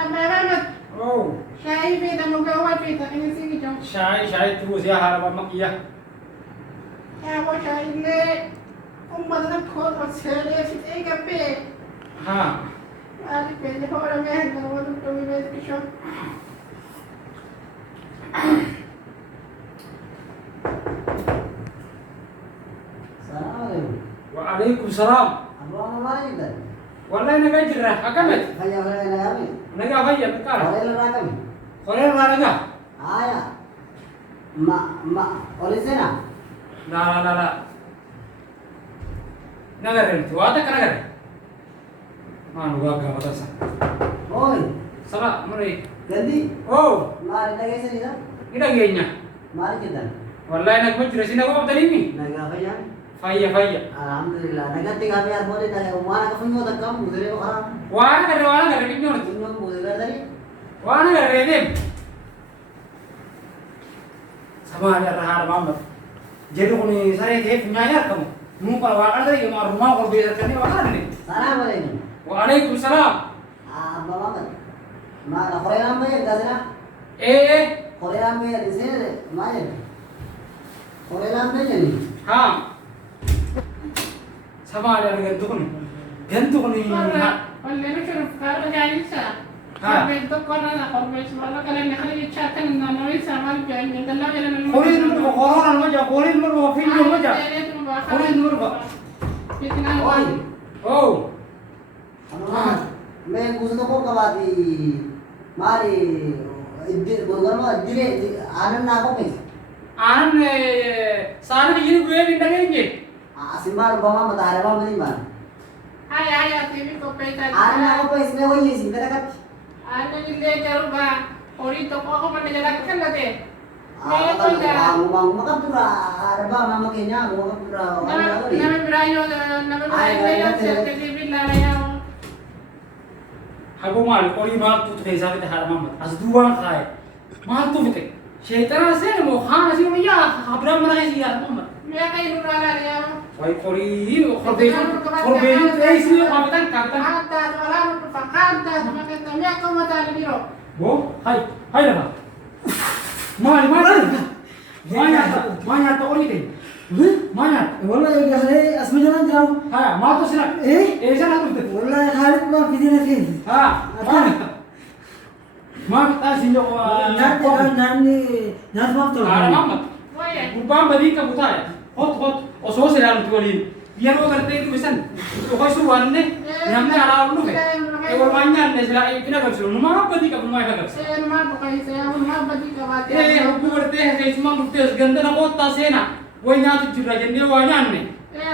Abarat. Oh, Syai beda magawa beda ini sih jom. syai terus ya harapan makia. Ya aku syai le. Umman ko ko sele fit e gabe. Ha. Ali beda orang yang gawa tu tu beda kisah. Assalamualaikum. Waalaikumsalam. Abang apa ini tadi? Wallahi naga jirra akamet. Kaya kaya kami. Naga fayya bekara. Oleh lara kami. Kore raraga. Aya. Oleh sana. La. Naga ren tu ada kana gare. Manu gaga matasa. Oi. Sala mari. Ganti. Oh, Mari lagi sini dah. ida genya. Mari kita. Wallahi nak majra sina ko abdalini. Naga kaya. Fayya. Alhamdulillah. Naga tiga biar boleh tanya umar aku punya tak kamu dari orang. Wana gare kinyor. Punya boleh dari. Wana gare dem. Sama ada rahar Muhammad. Jadi ko ni sare te punya ya kamu. Mu kalau wakan dari rumah ko beda kan ni wakan ni. Assalamualaikum. Waalaikumsalam. Abang Muhammad. Mana Korea nama ya kasih nak? Eh, Korea nama ya di sini deh. Mana? Korea nama ya ni. ha. Sama ada gantu ko ni. Gantu ko ni. Wala na siya karo jani sa. Ha. Bento ko na korbe wala kala na kali chatan na na sa mal gan yan dala yan na. Kore number ko corona mo ja, kore number ko film mo ja. Kore number ko. Oi. Oh. Ano na? May gusto ko kabati. Mari. Bulgar mo, dire, anan na ako guys. An sana ni yini gue binda nge. Simar bama matahari ba mo man? Ay TV ko peta. Anan na ako guys, may wala sin katakat. Ano nile jaro ba? Ori to ko ako man najalak kan late. May Ako ko da. ang makapura, arba mama kenya, makapura. Na brayo na brayo sa TV la ya. Hago mal kore mal tu te sa te har Muhammad. As duwa khai. Mal tu te. Shaytan se mo khana si mo ya habra mana si ya Muhammad. May kay nurala ya. Wai kore khorbe te isi ko amatan kaptan. Ada wala mo pakanta makita mi ako matali biro. Bo, hai lah. Mana to ori te. Mana? والله يا أخي اسمه جنان جاو Ha, ma to sila. Sana tu te. والله خالد ما في دينا فين Ha. Ma ta sinjo ko. ناني ناس ما بتوع Ara Muhammad. Waya. Ubam badi ka butaya. Hot. O so se ran tualin. Biar o karte itu besan. To ko su wanne. Namne ara lu ke. E wal manyan ne sila ipina ka su. Ma badi ka bumai ka. Saya ma bukai saya ma badi ka bati. Hukku karte hai isma lukte ganda na kota sena. Wai na tu jira jende wa nyanne.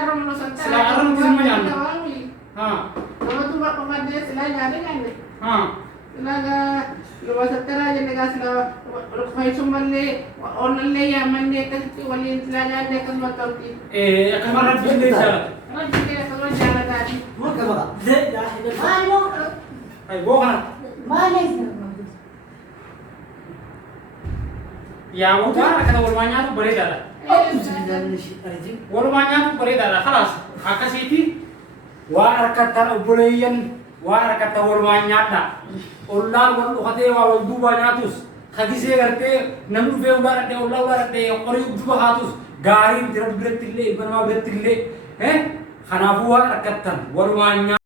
Rom no santa. Sila aram ko sama yan. Ha. Kalau tu bak pemade sila ngade kan. Ha. Sila ga luwas tara jende ga sila rukai sumalle onalle ya manne kasi wali sila ngade kan matauti. Akan marah bisnis jalan. Nanti dia kalau jalan tadi. Mo ka ba? زي ده Ano? Ay, bukan. Malis. Ya, bukan. Kata ulmanya tu boleh dah. أعوذ بالله من الشيطان الرجيم Ulmanya tu boleh dah. Kalas. Akas itu. Wa kata ubuleyan. Wa kata ulmanya dah. Ullar wal ukate wa duba nyatus. Khadise garte namu be ular ate kori duba hatus. Garin tirab gretille, banwa gretille. Khanafu wa katan ulmanya